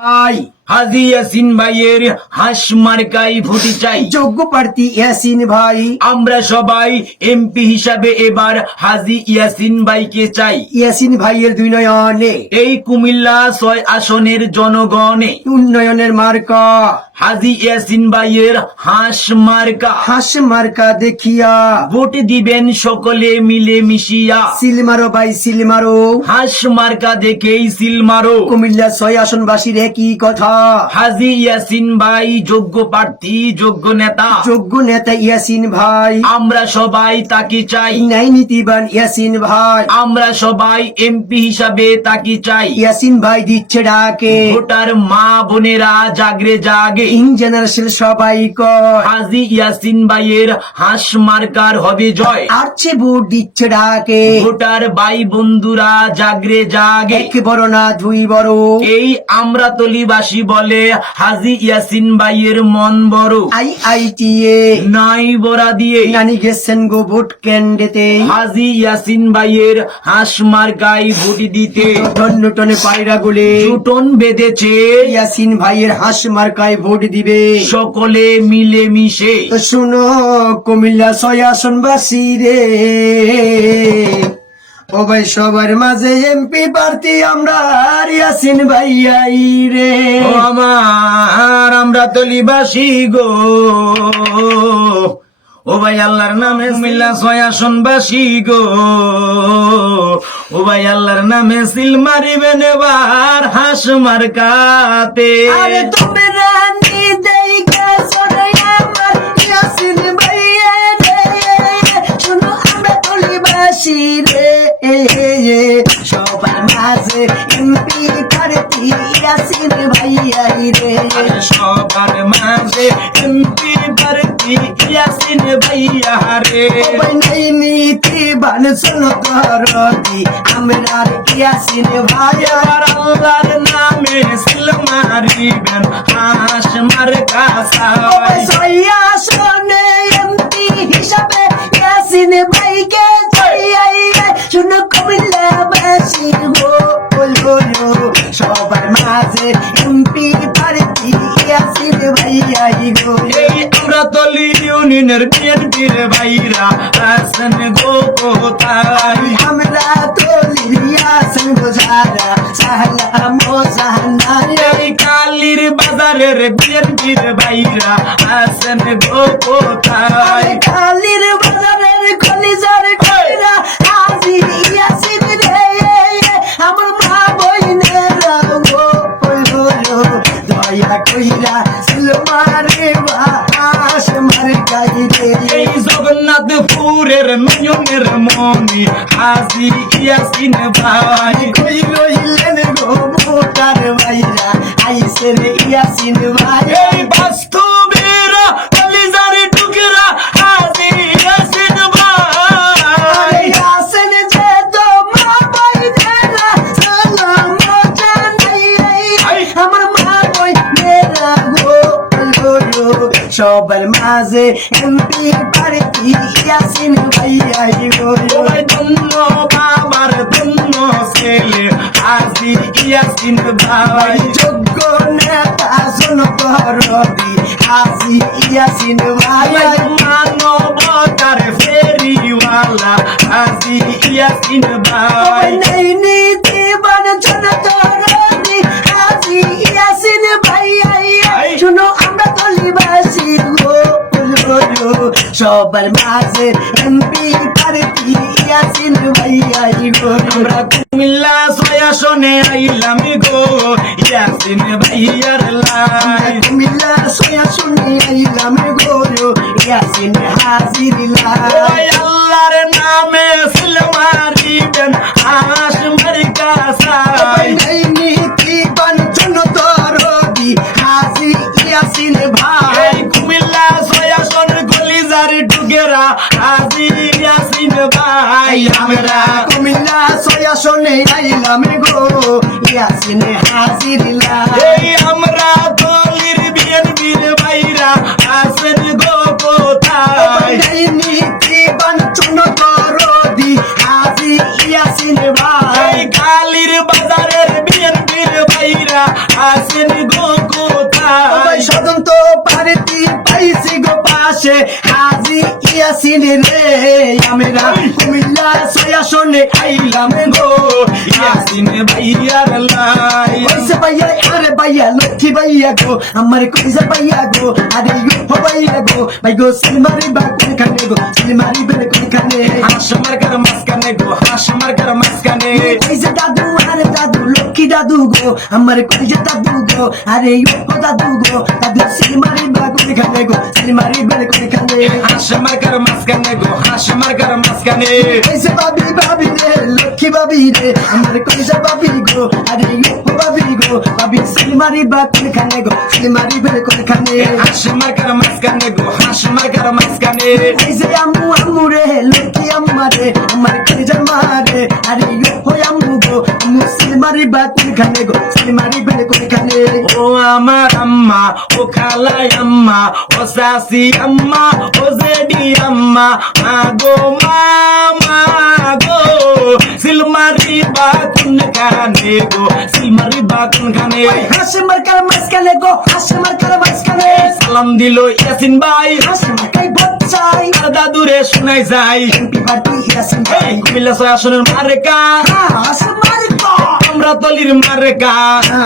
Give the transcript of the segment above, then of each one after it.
হাজী ইয়াসিন ভাইয়ের হাঁস মার্কাই ভোট চাই। যোগ্য প্রার্থী ইয়াসিন ভাই। আমরা সবাই এমপি হিসাবে এবার হাজী ইয়াসিন ভাইকে চাই। ইয়াসিন ভাইয়ের দুই নয়নে এই কুমিল্লা ৬ আসনের জনগণে উন্নয়নের মার্কা হাজী ইয়াসিন ভাইয়ের হাঁস মার্কা। হাঁস মার্কা দেখিয়া ভোট দিবেন সকলে মিলে মিশিয়া। সিল মারো ভাই সিল মারো, হাঁস মার্কা দেখেই সিল মারো। কুমিল্লা ৬ আসনবাসীর একই কথা, হাজী ইয়াসিন ভাই যোগ্য প্রার্থী, যোগ্য নেতা। যোগ্য নেতা ইয়াসিন ভাই। আমরা সবাই তাকে চাই। ন্যায় নীতিবান ইয়াসিন ভাই। আমরা সবাই এমপি হিসাবে তাকে চাই। ইয়াসিন ভাই দিচ্ছে ডাকে, ভোটার মা বোনেরা জাগরে জাগে। ইন জেনারেশন সবাই কয় হাজী ইয়াসিন ভাইয়ের হাঁস মার্কার হবে জয়। আরছে ভোট দিচ্ছে ডাকে, ভোটার ভাই বন্ধুরা জাগরে জাগে। এক বড় না দুই বড়, এই আমরাতলিবাসী বলে হাজী ইয়াসিন ভাইয়ের মন বড়। IITA নাই বড়া দিয়ে নানি গেছেন গো ভোট কেন্দ্রেতে, হাজী ইয়াসিন ভাইয়ের হাঁস মার্কাই ভোট দিতে। টন টনে পায়রা গুলে টুটন বেঁধেছে, ইয়াসিন ভাইয়ের হাঁস মার্কায় ভোট দিবে সকলে মিলে মিশে। তো শুনো কুমিল্লা ৬ আসনবাসী রে, ও ভাই সবার মাঝে এমপি প্রার্থী আমরা আর ইয়াসিন ভাইয়াই রে। ও আমার আমরাতলিবাসী গো, ও ভাই আল্লাহর নামে কুমিল্লা ৬ আসনবাসী গো, ও ভাই আল্লাহর নামে সিল মারিবেন এবার হাঁস মার্কাতে। আরে তুমি রানী দেইগা সরে আমার ইয়াসিন ভাইয়া রে, শুনো আমরা তলিবাসী রে, সবার মাঝে এমপি প্রার্থী ইয়াসিন ভাইয়াই রে। সবার মাঝে এমপি প্রার্থী ইয়াসিন ভাইয়া রে। নাই নীতি বান শোনো দরদি আমরা ইয়াসিন ভাইয়া, আর আল্লাহর নামে সিল মারিবেন হাঁস মার্কা চাই। ৬ আসনে এমপি হিসাবে ইয়াসিন ভাইকে চাই। শুনো কুমিল্লা বাসী গো, সবার মাঝে এমপি প্রার্থী ইয়াসিন ভাইয়াই গো। এই আমরাতলি ইউনিয়নের বিএনপির ভাইরা আছেন গো কোথায়? আমরা তলি ইয়াসিন গোজারা সালাম ও জাহানায়, এই কালির বাজারের বিএনপির ভাইরা আছেন গো কোথায়? কালির বাজারের কলিজার কইরা হাজী ইয়াসিন রে, আমার মা বইনেরা গো দয়া কইরা সিলমারে বাস মার্কাই রে। এই জগন্নাথপুরের নয়নের মনি হাজী ইয়াসিন ভাই। কই রইলেন গো ভোটার ভাইরা আইসে রে ইয়াসিন ভাই। এই বাস্তবের কলিজার টুকরা হাজী ইয়াসিন ভাই। ইয়াসিন যে তোমার বইনেরা সালাম জানাই, আমার মা বইনেরা গো সবার মাঝে এমপি প্রার্থী ইয়াসিন ভাইয়াই গো। ওই ধন্য বাবার ধন্য ছেলে হাজী ইয়াসিন ভাই। যোগ্য নেতা জনগণী হাজী ইয়াসিন ভাই। মানবতার ফেরিওয়ালা হাজী ইয়াসিন ভাই। নাই নীতিবান জনগণী হাজী ইয়াসিন ভাইয়াই। শুনো আমরা তলিবাসী গো, সবার মাঝে এমপি প্রার্থী ইয়াসিন ভাইয়াই গো। আমরা কুমিল্লা ৬ আসনে আইলাম গো ইয়াসিন ভাইয়ার লাই। কুমিল্লা ৬ আসনে আইলাম গো ইয়াসিন হাজির লাই। ওই আল্লাহর নামে সিল মারিবেন হাঁস মার্কা চাই। নাই নীতিবান জনদরদি হাজী ইয়াসিন ভাই। এই কুমিল্লা ৬ আসন কলিজার টুকেরা হাজী ইয়াসিন ভাই। আমরা কুমিল্লা ৬ আসনে আইলাম গো ইয়াসিন হাজির লাই। এই আমরা দলির বিএনপির ভাইরা আছেন গো কোথায়? নাই নীতিবান জনদরদি হাজী ইয়াসিন ভাই। এই কালির বাজারের বিএনপির ভাইরা আছেন আসে হাজি ইয়াসিন রে আমরা কুমিল্লা সয়া শোনে আইলাম গো ইয়াসিন ভাইয়ার লাই কইছে ভাইয়া আরে ভাইয়া লক্ষ্মী ভাইয়া গো আমার কইছে ভাইয়া গো আরে ইউ ভাইয়া গো ভাই গো সিলমারি বা কোন খানে গো সিলমারি বেলে কোন খানে হাঁস মার্কার মাঝখানে গো হাঁস মার্কার মাঝখানে কইছে দাদু আরে দাদু লক্ষ্মী দাদু গো আমার কইছে দাদু গো আরে ইউ দাদু গো দাদু সিলমারি বা কোন খানে গো সিলমারি বেলে কোন খানে হাঁস মার্কার মাঝখানে গো হাঁস মার্কার মাঝখানে কইছে বাবি বাবি রে লক্ষ্মী বাবি রে আমার কইছে বাবি গো আরে ইউ বাবি গো বাবি সিলমারি বা কোন খানে গো সিলমারি বেলে কোন খানে হাঁস মার্কার মাঝখানে গো হাঁস মার্কার মাঝখানে কইছে আম্মু আম্মু রে লক্ষ্মী আম্মা রে আমার কইছে মা রে আরে ইউ আম্মু গো আম্মু সিলমারি বা কোন খানে গো সিলমারি বেলে কোন খানে ও আমার আম্মা ও খালাই আম্মা ও সাসি আম্মা ও জেডি আম্মা আগো মামা গো সিলমারি বা কোন খানে গো সিলমারি বা কোন খানে হাসি মার্কার মাঝখানে গো হাসি মার্কার মাঝখানে সালাম দিল ইয়াসিন ভাই হাসি মার্কাই বচ্চাই আর দাদুরে শোনাই যাই এমপি পার্টি ইয়াসিন ভাই কুমিল্লা ছয় আসনের মার্কা হাসি মার্কা আমরা তলির মার্কা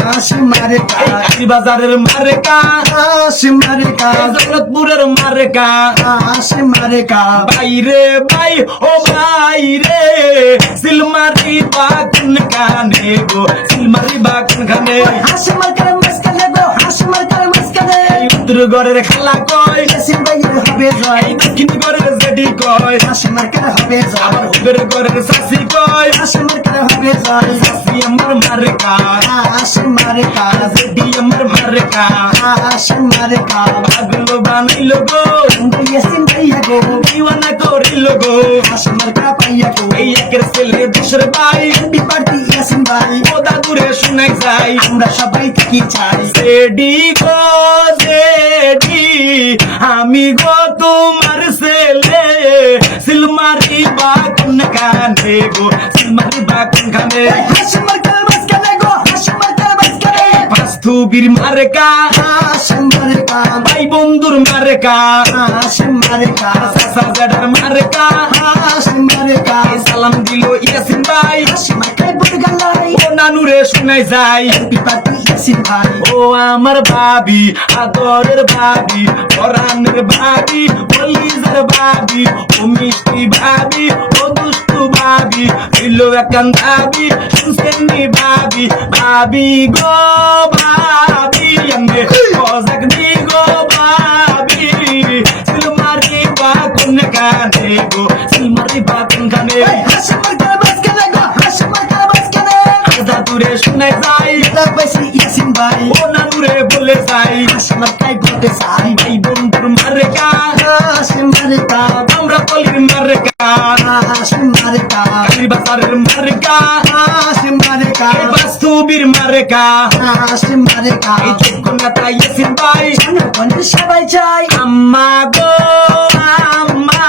হাসি মার্কা কালী বাজারের মার্কা হাসি মার্কা জগন্নাথপুরের মার্কা হাসি মার্কা বাইরে ভাই ও বাইরে সিলমারি বা কোন খানে গো সিলমারি বা কোন খানে হাসি মার্কার মাঝখানে গো হাসি মার্কার মাঝখানে উত্তর ঘরের খালা কয় ইয়াসিন ভাইয়ের হবে জয় দক্ষিণ ঘরের জেডি কয় হাসি মার্কার হবে জয় আবার উত্তর ঘরের শাসি কয় হাসি মার্কার হবে জয় শাসি আমার মার্কা হাসি মার্কা জেডি আমার মার্কা হাসি মার্কা পাগল বানাইল গো ইয়াসিন ভাইয়া গো দিওয়ানা করিল গো হাসি মার্কা পাইয়া গো এই একের ছেলে দেশের ভাই এমপি পার্টি ইয়াসিন ভাই ও দাদুরে শোনাই যাই আমরা সবাই কি চাই জেডি গো জেডি আমি গো তোমার ছেলে সিলমারি বা কোন খানে গো সিলমারি বা কোন খানে হাসি মার্কার মাঝখানে গো হাসি মার্কার মাঝখানে পাঁচথুবির মার্কা হাসি মার্কা ভাই বন্ধুর মার্কা হাসি মার্কা চাচা জাডার মার্কা হাসি মার্কা সালাম দিল ইয়াসিন ভাই হাসি মার্কাই বুড় গালাই ও নানুরে শোনাই যাই এমপি পার্টি ইয়াসিন ভাই ও আমার ভাবি আদরের ভাবি পরাণের ভাবি পলিজের ভাবি ও মিষ্টি ভাবি ও দুষ্টু ভাবি ছিল একান ভাবি শুনছেননি ভাবি ভাবি গো ভাবি আমি কজাক দি গো ভাবি সিলমারি বা কোন খানে গো সিলমারি বা কোন খানে হাসি মার্কার মাঝখানে গো হাসি মার্কার মাঝখানে দাদুরে শোনাই যাই পাইছি ইয়াসিন ভাই ও নানুরে বলে যাই হাসি মার্কাই বলতে চাই ভাই বন্ধুর মার্কা হাসি মার্কা আমরা তলির মার্কা হাসি মার্কা কালী বাজারের মার্কা হাসি মার্কা এই বাস্তবির মার্কা হাসি মার্কা এই যোগ্য নেতা ইয়াসিন ভাই জনগণের সবাই চাই আম্মা গো আম্মা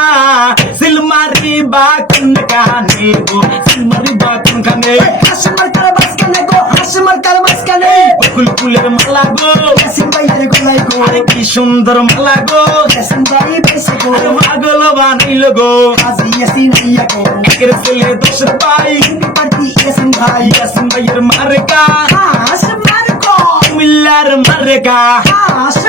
সিলমারি বা কোন খানে গো সিলমারি বা কোন খানে হাসি মার্কার মাঝখানে গো হাসি মার্কার মাঝখানে বকুল ফুলের মালা গো ইয়াসিন ভাইয়ের গলায় গো আরে কি সুন্দর মালা গো ইয়াসিন ভাই বেশি গো আরে পাগল বানাইল গো হাজি ইয়াসিন ভাইয়া গো একের ছেলে দোষের ভাই এমপি পার্টি ইয়াসিন ভাই ইয়াসিন ভাইয়ের মার্কা হাসি মার্কা কুমিল্লার মার্কা হাসি